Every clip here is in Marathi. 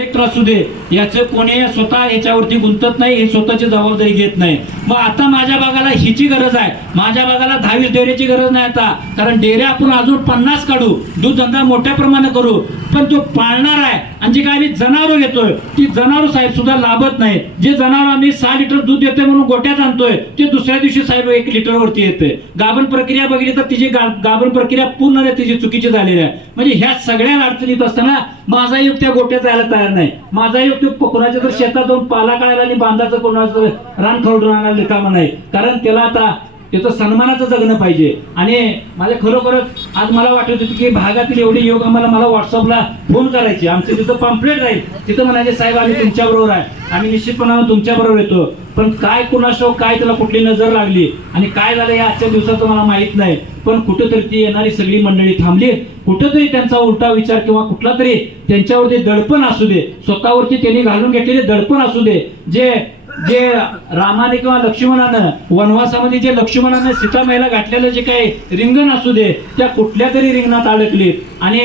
कलेक्टर असू दे, याचं कोणी स्वतः याच्यावरती गुंतत नाही, हे स्वतःची जबाबदारी घेत नाही. मग आता माझ्या भागाला हिची गरज आहे, माझ्या भागाला 10-20 डेअरीची गरज नाही आता, कारण डेअऱ्या आपण अजून 50 काढू, दूध धंदा मोठ्या प्रमाणात करू, पण तो पाळणार आहे. आणि जे काय आम्ही जनावर घेतोय ती जनावर साहेब सुद्धा लाभत नाही. जे जनावर आम्ही 6 लिटर दूध देतोय म्हणून गोट्यात आणतोय ते दुसऱ्या दिवशी साहेब 1 लिटर वरती येते. गाभण प्रक्रिया बघितली तर तिची गाभण प्रक्रिया पूर्ण तिची चुकीची झालेली आहे. म्हणजे ह्या सगळ्या अडचणीत असताना माझा योग त्या गोट्यात जायला तयार नाही. माझा योग कोणाच्या तर शेतात जाऊन पाला काढायला आणि बांधाचं कोणाचं रान खवडून आणायला रिकामा नाही, कारण त्याला आता त्याचं सन्मानाचं जगणं पाहिजे. आणि माझ्या खरोखरच आज मला वाटत होतं की भागातील एवढे योग मला व्हॉट्सअपला फोन करायचे, आमचं तिथं पॅम्पलेट राहील, तिथं म्हणायचे साहेब आम्ही तुमच्या बरोबर आहे, आम्ही निश्चितपणाने तुमच्या बरोबर येतो. पण काय कुणाष्टव काय त्याला कुठली नजर लागली आणि काय झालं या आजच्या दिवसाचं मला माहित नाही. पण कुठेतरी ती येणारी सगळी मंडळी थांबली, कुठेतरी त्यांचा उलटा विचार किंवा कुठला तरी त्यांच्यावरती दडपण असू दे, स्वतःवरती त्यांनी घालून घेतलेले दडपण असू दे, जे जे रामाने किंवा लक्ष्मणानं वनवासामध्ये जे लक्ष्मणानं सीतामाईला घातलेलं जे काही रिंगण असू दे, त्या कुठल्या तरी रिंगणात अडकलीत आणि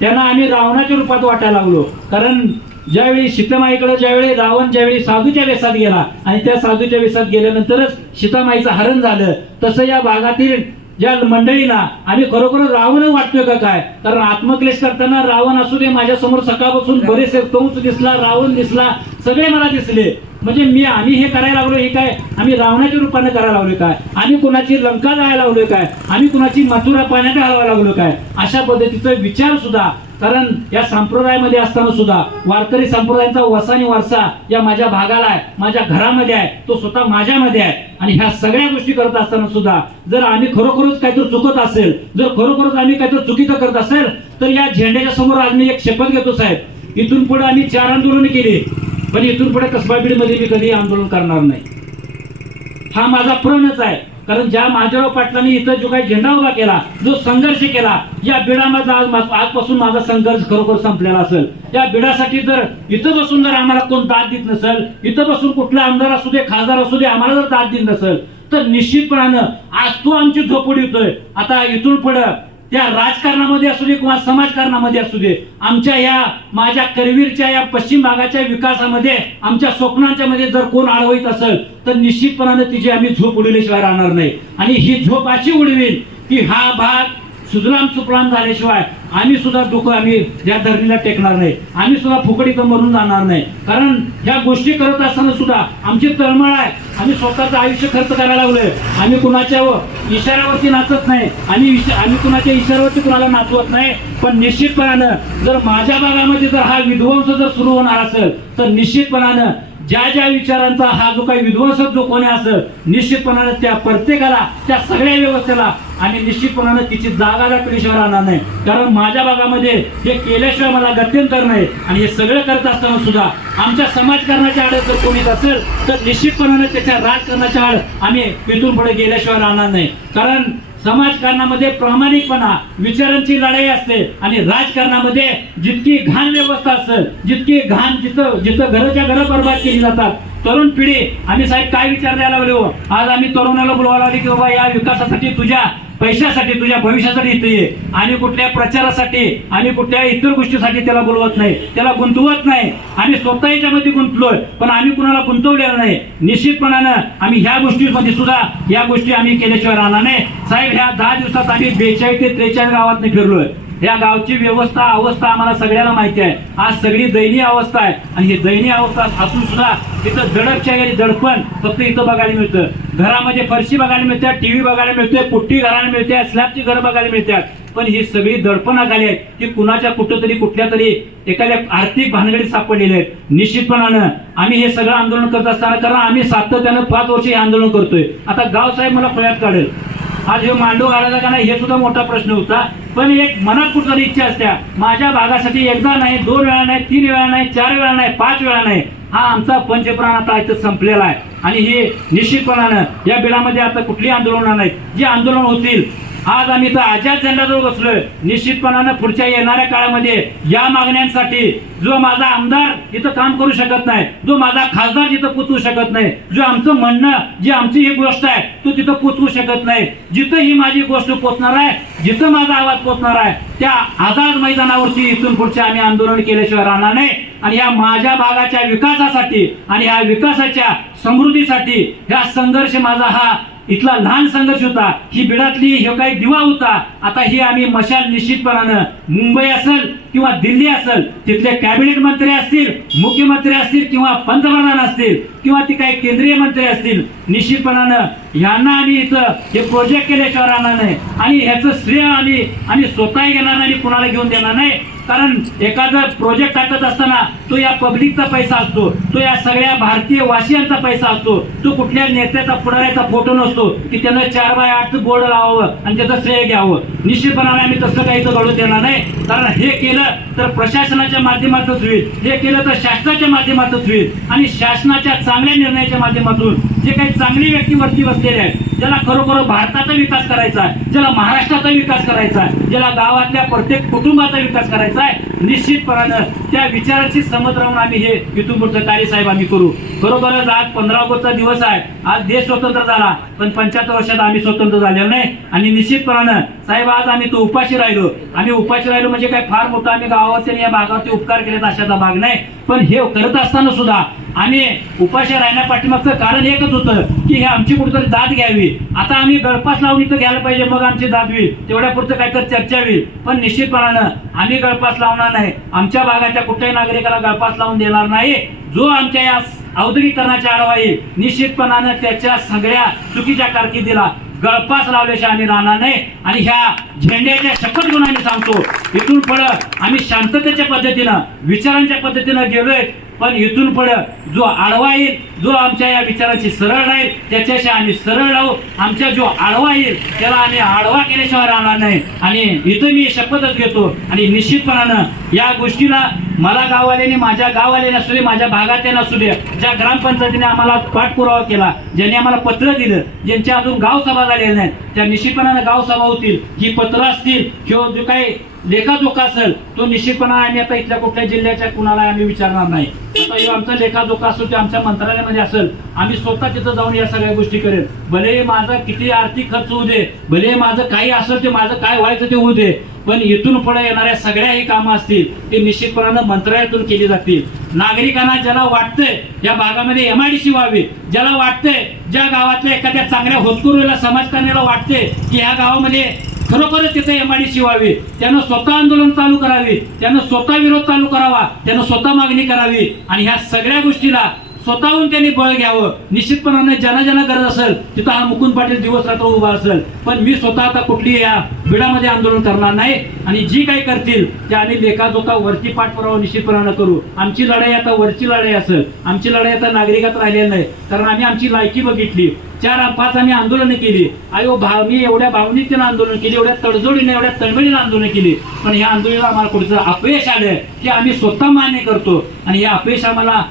त्यांना आम्ही रावणाच्या रूपात वाटायला लागलो. कारण ज्यावेळी सीतामाईकडे ज्यावेळी रावण ज्यावेळी साधूच्या वेशात गेला आणि त्या साधूच्या वेशात गेल्यानंतरच सीतामाईचं हरण झालं, तसं या भागातील ज्या मंडळींना आम्ही खरोखर रावण वाटतोय का काय. कारण आत्मक्लेश करताना रावण असू दे, माझ्या समोर सकाळपासून बरेचसे कंस दिसला, रावण दिसला, सगळे मला दिसले. म्हणजे आम्ही हे करायला लागलो, हे काय आम्ही रावणाच्या रूपाने करायला लागलोय काय, आम्ही कुणाची लंका जायला लागलोय काय, आम्ही कुणाची मथुरा पाण्यात घालवायला लागलो काय, अशा पद्धतीचा विचार सुद्धा. कारण या संप्रदायामध्ये असताना सुद्धा वारकरी संप्रदायाचा वसा आणि वारसा या माझ्या भागाला आहे, माझ्या घरामध्ये आहे, तो स्वतः माझ्यामध्ये आहे. आणि ह्या सगळ्या गोष्टी करत असताना सुद्धा जर आम्ही खरोखरच काहीतरी चुकत असेल, जर खरोखरच आम्ही काहीतरी चुकीचं करत असेल, तर या झेंड्याच्या समोर आज मी एक शपथ घेतो साहेब, इथून पुढे आम्ही 4 आंदोलन केली, पण इथून पुढे कसबा बीडमध्ये मी कधी आंदोलन करणार नाही. हा माझा प्रणच आहे. कारण ज्या महादेवराव पाटलांनी इथं जो काही झेंडा उभा केला, जो संघर्ष केला, या बिडामध्ये आजपासून माझा संघर्ष खरोखर संपलेला असेल. या बिडासाठी जर इथं बसून जर आम्हाला कोण दाद देत नसेल, इथं बसून कुठला आमदार असू दे, खासदार असू दे, आम्हाला जर दाद देत नसेल, तर निश्चितपणानं आज तो आमची झोप उडवतोय. आता इथून पुढे त्या राजकारणामध्ये असू दे किंवा समाजकारणामध्ये असू दे, आमच्या या माझ्या करवीरच्या या पश्चिम भागाच्या विकासामध्ये आमच्या स्वप्नांच्या मध्ये जर कोण अडवत असेल, तर निश्चितपणाने तिची आम्ही झोप उडवल्याशिवाय राहणार नाही. आणि ही झोप अशी उडवेल की हा भाग सुजलाम सुफलाम झाल्याशिवाय आम्ही सुद्धा डोकं आम्ही या धरणीला टेकणार नाही, आम्ही सुद्धा फुकटीतून मरून जाणार नाही. कारण ह्या गोष्टी करत असताना सुद्धा आमची तळमळ आहे, आम्ही स्वतःचं आयुष्य खर्च करायला लागलोय, आम्ही कुणाच्या इशाऱ्यावरती नाचत नाही, आम्ही कुणाच्या इशाऱ्यावरती कुणाला नाचवत नाही. पण निश्चितपणानं जर माझ्या भागामध्ये जर हा विध्वंस जर सुरू होणार असेल, तर निश्चितपणानं ज्या ज्या विचारांचा हा जो काही विध्वंसक जो कोणी असेल, निश्चितपणाने त्या प्रत्येकाला, त्या सगळ्या व्यवस्थेला आणि निश्चितपणाने तिची जागा राखल्याशिवाय राहणार नाही. कारण माझ्या भागामध्ये हे केल्याशिवाय मला गत्यंतर नाही. आणि हे सगळं करत असताना सुद्धा आमच्या समाजकारणाच्या आड जर कोणी असेल, तर निश्चितपणाने त्याच्या राजकारणाच्या आड आम्ही इथून पुढे गेल्याशिवाय राहणार नाही. कारण समाजकारणामध्ये प्रामाणिकपणा, विचारांची लढाई असते आणि राजकारणामध्ये जितकी घाण व्यवस्था असेल, जितकी घाण जिथं घराच्या घरं बरबाद केली जातात. तरुण पिढी आम्ही साहेब काय विचार द्यायला लागलो, आज आम्ही तरुणाला बोलवायला लागले की बाबा या विकासासाठी, तुझ्या पैशासाठी, तुझ्या भविष्यासाठी इथे ये. आम्ही कुठल्या प्रचारासाठी, आम्ही कुठल्या इतर गोष्टीसाठी त्याला बोलवत नाही, त्याला गुंतवत नाही. आम्ही स्वतः याच्यामध्ये गुंतलोय, पण आम्ही कुणाला गुंतवलेलं नाही. निश्चितपणानं आम्ही ह्या गोष्टींमध्ये सुद्धा या गोष्टी आम्ही केल्याशिवाय राहणार नाही. साहेब ह्या 10 दिवसात आम्ही 42 ते 43 गावात फिरलोय. या गावची व्यवस्था अवस्था आम्हाला सगळ्यांना माहिती आहे. आज सगळी दयनीय अवस्था आहे आणि ही दयनीय अवस्था असून सुद्धा इथं दडपच्या गेली दडपण फक्त इथं बघायला मिळतं. घरामध्ये फरशी बघायला मिळते, टीव्ही बघायला मिळते, पुट्टी घराला मिळते, स्लॅबची घरं बघायला मिळतात. पण ही सगळी दडपणाखाली आहेत, की कुणाच्या कुठंतरी कुठल्या तरी एखाद्या आर्थिक भानगडीत सापडलेले आहेत. निश्चितपणानं आम्ही हे सगळं आंदोलन करत असताना, कारण आम्ही सातत्यानं 5 वर्ष हे आंदोलन करतोय. आता गाव साहेब मला फळ्यात काढेल, आज हे मांडव घालायचा का नाही हे सुद्धा मोठा प्रश्न होता. पण एक मनात कुठली इच्छा असते, माझ्या भागासाठी एकदा नाही, 2 वेळा नाही, 3 वेळा नाही, 4 वेळा नाही, 5 वेळा नाही, हा आमचा पंचप्राण आता इथं संपलेला आहे. आणि हे निश्चितपणानं या बिडामध्ये आता कुठली आंदोलनं नाहीत. जी आंदोलन होतील आज आम्ही तर आझाद झेंड्याजवळ बसलोय. निश्चितपणानं पुढच्या येणाऱ्या काळामध्ये या मागण्यांसाठी जो माझा आमदार इथं काम करू शकत नाही, जो माझा खासदार तिथं पोचवू शकत नाही, जो आमचं म्हणणं जी आमची ही गोष्ट आहे तो तिथं पोचवू शकत नाही, जिथं ही माझी गोष्ट पोचणार आहे, जिथं माझा आवाज पोचणार आहे त्या आझाद मैदानावरती इथून पुढचे आम्ही आंदोलन केल्याशिवाय राहणार नाही. आणि या माझ्या भागाच्या विकासासाठी आणि ह्या विकासाच्या समृद्धीसाठी ह्या संघर्ष माझा हा इथला लहान संघर्ष होता, ही बिडातली हे काही दिवा होता. आता ही आम्ही मशाल निश्चितपणानं मुंबई असेल किंवा दिल्ली असेल, तिथले कॅबिनेट मंत्री असतील, मुख्यमंत्री असतील किंवा पंतप्रधान असतील किंवा ती काही केंद्रीय मंत्री असतील, निश्चितपणानं यांना आम्ही इथं हे प्रोजेक्ट केल्याशिवाय राहणार नाही. आणि ह्याचं श्रेय आम्ही स्वतः घेणार नाही, कुणाला घेऊन देणार नाही. कारण एखादा प्रोजेक्ट टाकत असताना तो या पब्लिकचा पैसा असतो, तो या सगळ्या भारतीय वासियांचा पैसा असतो. तो कुठल्या नेत्याचा पुढाऱ्याचा फोटो नसतो की त्यानं 4x8 बोर्ड लावावं आणि त्याचं श्रेय घ्यावं. निश्चितपणाने आम्ही तसं काही इथं घडू देणार नाही. कारण हे केलं तर प्रशासनाच्या माध्यमातून होईल, हे केलं तर शासनाच्या माध्यमातून होईल. आणि शासनाच्या चांगल्या निर्णयाच्या माध्यमातून जे काही चांगली व्यक्ती वरती बसलेले आहेत, ज्याला खरोखर भारताचा विकास करायचा आहे, ज्याला महाराष्ट्राचा विकास करायचा आहे, ज्याला गावातल्या प्रत्येक कुटुंबाचा विकास करायचा आहे, निश्चितपणानं त्या विचारांशी सहमत राहून आम्ही हे इथून पुढचं कार्य साहेब आम्ही करू. खरोखरच आज 15 ऑगस्टचा दिवस आहे. आज देश स्वतंत्र झाला, पण 75 वर्षात आम्ही स्वतंत्र झालेलो नाही. आणि निश्चितपणानं साहेब आज आम्ही तो उपाशी राहिलो. आम्ही उपाशी राहिलो म्हणजे काय फार मोठा आम्ही गावावरती आणि या भागावरती उपकार केलेत अशाचा भाग नाही. पण हे करत असताना सुद्धा आम्ही उपाशी राहण्या पाठीमागचं कारण एकच होतं की हे आमची कुठेतरी दाद घ्यावी. आता आम्ही गळपास लावून इथं घ्यायला पाहिजे, मग आमची दाद होईल, तेवढ्या पुरतं काहीतरी चर्चा होईल. पण निश्चितपणानं आम्ही गळपास लावणार नाही. आमच्या भागाच्या कुठल्याही नागरिकाला गळपास लावून देणार नाही. जो आमच्या या औद्योगिकरणाच्या आडवा येईल, निश्चितपणानं त्याच्या सगळ्या चुकीच्या कारकिर्दीला गळपास लावल्याशिवाय आम्ही राहणार नाही. आणि ह्या झेंड्याच्या शपथ घेऊन आम्ही सांगतो, इथून पुढे आम्ही शांततेच्या पद्धतीनं विचारांच्या पद्धतीनं गेलोय. पण इथून पुढे जो आडवा येईल, जो आमच्या या विचारांची सरळ राहील, त्याच्याशी आम्ही सरळ राहू. आमच्या जो आडवा येईल त्याला आम्ही आडवा केल्याशिवाय राहणार नाही. आणि इथं मी शपथच घेतो. आणि निश्चितपणानं या गोष्टीला मला गाववाल्याने, माझ्या गाववाल्याने असू दे, माझ्या भागातल्या नसू दे, ज्या ग्रामपंचायतीने आम्हाला पाठपुरावा केला, ज्यांनी आम्हाला पत्र दिलं, ज्यांच्या अजून गाव सभा झालेल्या नाहीत, त्या निश्चितपणानं गाव सभा होतील, ही पत्र असतील किंवा जो काही लेखाजोखा असेल तो निश्चितपणाने आम्ही आता इथल्या कुठल्या जिल्ह्याच्या कुणाला आम्ही विचारणार नाही. आता हे आमचा लेखाजोखा असतो ते आमच्या मंत्रालयामध्ये असेल, आम्ही स्वतः तिथं जाऊन या सगळ्या गोष्टी करेल. भले माझा किती आर्थिक खर्च होऊ दे, भले माझं काही असेल ते, माझं काय व्हायचं ते होऊ दे, पण इथून पुढे येणाऱ्या सगळ्या ही कामं असतील ते निश्चितपणानं मंत्रालयातून केली जातील. नागरिकांना ज्याला वाटतंय या भागामध्ये MIDC व्हावी, ज्याला वाटतंय, ज्या गावातल्या एखाद्या चांगल्या होतकरूला समाजकारण्याला वाटते की ह्या गावामध्ये खरोखरच तिथे MIDC व्हावी, त्यानं स्वतः आंदोलन चालू करावे, त्यानं स्वतः विरोध चालू करावा, त्यानं स्वतः मागणी करावी. आणि ह्या सगळ्या गोष्टीला स्वतःहून त्यांनी बळ घ्यावं. निश्चितपणाने ज्यांना ज्यांना गरज असेल तिथं हा मुकुंद पाटील दिवस रात्र उभा असेल. पण मी स्वतः आता कुठली या बिडामध्ये आंदोलन करणार नाही. आणि जी काही करतील ते आम्ही लेखाजोखा वरती पाठपुरावा निश्चितपणानं करू. आमची लढाई आता वरची लढाई असेल, आमची लढाई आता नागरिकात राहिलेली नाही. कारण आम्ही आमची लायकी बघितली, 4-5 आम्ही आंदोलनं केली. मी एवढ्या भावनिकतेनं आंदोलन केली, एवढ्या तडजोडीने, एवढ्या तळमळीनं आंदोलन केली. पण ह्या आंदोलनाला आम्हाला कुठचं अपयश आलंय हे आम्ही स्वतः मान्य करतो. आणि हे अपयश आम्हाला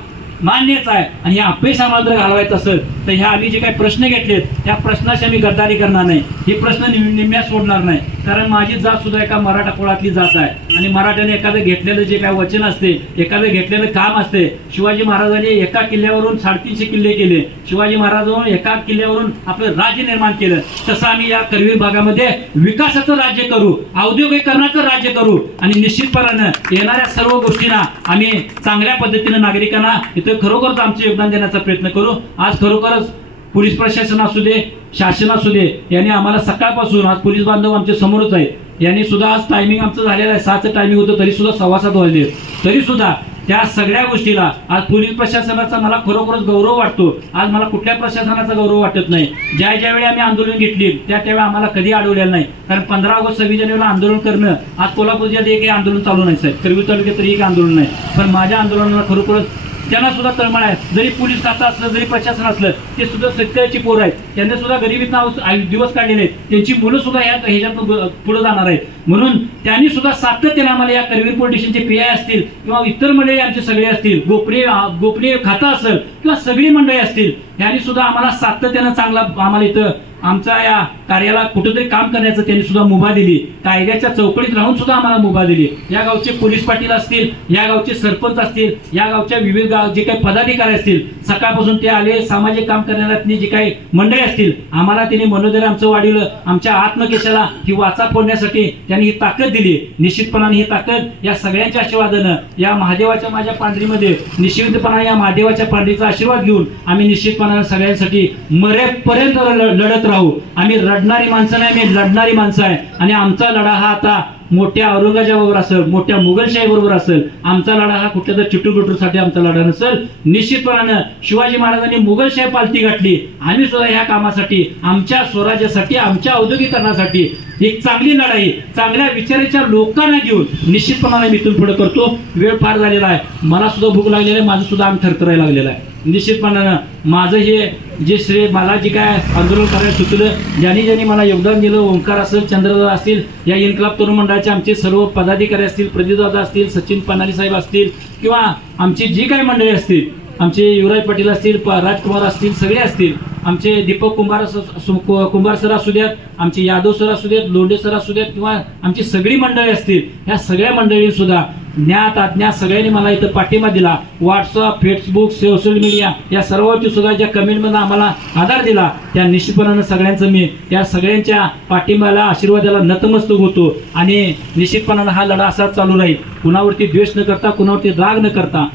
मान्यच आहे. आणि या अपयश आम्हाला जर घालवायचं असेल तर ह्या आम्ही जे काही प्रश्न घेतलेत त्या प्रश्नाशी आम्ही गद्दारी करणार नाही. हे प्रश्न निम्म्यात सोडणार नाही. कारण माझी जात सुद्धा एका मराठा कुळातली जात आहे. आणि मराठ्याने एखादं घेतलेलं जे काही वचन असते, एखादं घेतलेलं काम असते, शिवाजी महाराजांनी एका किल्ल्यावरून 350 किल्ले केले, शिवाजी महाराजांनी एका किल्ल्यावरून आपलं राज्य निर्माण केलं. तसं आम्ही या करवीर भागामध्ये विकासाचं राज्य करू, औद्योगिकरणाचं राज्य करू. आणि निश्चितपणानं येणाऱ्या सर्व गोष्टींना आम्ही चांगल्या पद्धतीनं नागरिकांना इथं खरोखरच आमचे योगदान देण्याचा प्रयत्न करू. आज खरोखरच पोलीस प्रशासन असू दे, शासन असू दे, यांनी आम्हाला सकाळपासून, आज पोलीस बांधव आमच्या समोरच आहे, यांनी सुद्धा आज टायमिंग आमचं झालेलं आहे, 7चं टायमिंग होतं, तरी सुद्धा 7:15 वाजले. तरी सुद्धा त्या सगळ्या गोष्टीला आज पोलीस प्रशासनाचा मला खरोखरच गौरव वाटतो. आज मला कुठल्या प्रशासनाचा गौरव वाटत नाही. ज्यावेळी आम्ही आंदोलन घेतली त्यावेळी आम्हाला कधी अडवलेलं नाही. कारण 15 ऑगस्ट 26 जानेवारीला आंदोलन करणं, आज कोल्हापूर जिल्ह्यात एक आंदोलन चालू नाही साहेब, करवीर तालुक्यात तरी एक आंदोलन नाही. पण माझ्या आंदोलनाला खरोखरच त्यांना सुद्धा तळमळ आहे. जरी पोलीस खातं असलं, जरी प्रशासन असलं, ते सुद्धा शेतकऱ्याची पोरं आहेत, त्यांनी सुद्धा गरिबीतनं दिवस काढलेले आहेत, त्यांची मुलं सुद्धा ह्याच्यातून पुढे जाणार आहेत. म्हणून त्यांनी सुद्धा सातत्याने आम्हाला या करवीर पोलीस स्टेशनचे PI असतील किंवा इतर मंडळी आमचे सगळे असतील, गोपनीय खातं असेल किंवा सगळी मंडळी असतील, यांनी सुद्धा आम्हाला सातत्यानं चांगला आम्हाला इथं आमचा या कार्याला कुठेतरी काम करण्याचं त्यांनी सुद्धा मुभा दिली, कायद्याच्या चौकटीत राहून सुद्धा आम्हाला मुभा दिली. या गावचे पोलीस पाटील असतील, या गावचे सरपंच असतील, या गावच्या विविध गाव जे काही पदाधिकारी असतील, सकाळपासून ते आले, सामाजिक काम करणाऱ्यांनी जी काही मंडळी असतील, आम्हाला त्यांनी मनोधैर्य आमचं वाढवलं. आमच्या आत्मकेशाला ही वाचा फोडण्यासाठी त्यांनी ही ताकद दिली. निश्चितपणाने ही ताकद या सगळ्यांच्या आशीर्वादानं या महादेवाच्या माझ्या पांढरीमध्ये निश्चितपणाने या महादेवाच्या पांढरीचा आशीर्वाद घेऊन आम्ही निश्चितपणाने सगळ्यांसाठी मरेपर्यंत लढत राहू. आम्ही रडणारी माणसं नाही, आम्ही लढणारी माणसं आहे. आणि आमचा लढा हा आता मोठ्या औरंगजेबाबरोबर असेल, मोठ्या मुघलशाही बरोबर असेल. आमचा लढा हा कुठल्या तर चिटूबिटूसाठी आमचा लढा नसेल. निश्चितपणानं शिवाजी महाराजांनी मुघलशाही पालती गाठली, आम्ही सुद्धा ह्या कामासाठी, आमच्या स्वराज्यासाठी, आमच्या औद्योगिकरणासाठी एक चांगली लढाई चांगल्या विचाराच्या लोकांना घेऊन निश्चितपणाने मी इथून पुढे करतो. वेळ फार झालेला आहे, मला सुद्धा भूक लागलेली आहे, माझं सुद्धा अंग थरथरायला लागलेलं आहे. निश्चितपणानं माझं हे जे श्रेय, मला जे काय आंदोलन करायला सुचलं, ज्यांनी मला योगदान दिलं, ओंकार असेल, चंद्रदादा असतील, या इन्कलाब तरुण मंडळाचे आमचे सर्व पदाधिकारी असतील, प्रदीपदादा असतील, सचिन पन्हाळी साहेब असतील, किंवा आमची जी काही मंडळी असतील, आमचे युवराज पाटील असतील, राजकुमार असतील, सगळे असतील, आमचे दीपक कुंभार सर असू द्यात, आमचे यादव सर असू देत, लोंढे सर असू देत, किंवा आमची सगळी मंडळी असतील, ह्या सगळ्या मंडळी सुद्धा ज्ञात अज्ञात सगळ्यांनी मला इथं पाठिंबा दिला. व्हॉट्सअप, फेसबुक, सोशल मीडिया या सर्वांची सुद्धा ज्या कमेंटमध्ये आम्हाला आधार दिला, त्या निश्चितपणानं सगळ्यांचं मी त्या सगळ्यांच्या पाठिंबाला, आशीर्वादाला नतमस्तक होतो. आणि निश्चितपणानं हा लढा असाच चालू राहील, कुणावरती द्वेष न करता, कुणावरती राग न करता,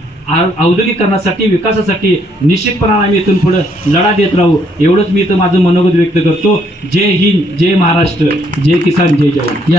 औद्योगिकरणासाठी, विकासासाठी निश्चितपणाने आम्ही इथून पुढे लढा देत राहू. एवढंच मी इथं माझं मनोगत व्यक्त करतो. जय हिंद, जय महाराष्ट्र, जय किसान, जय जवान.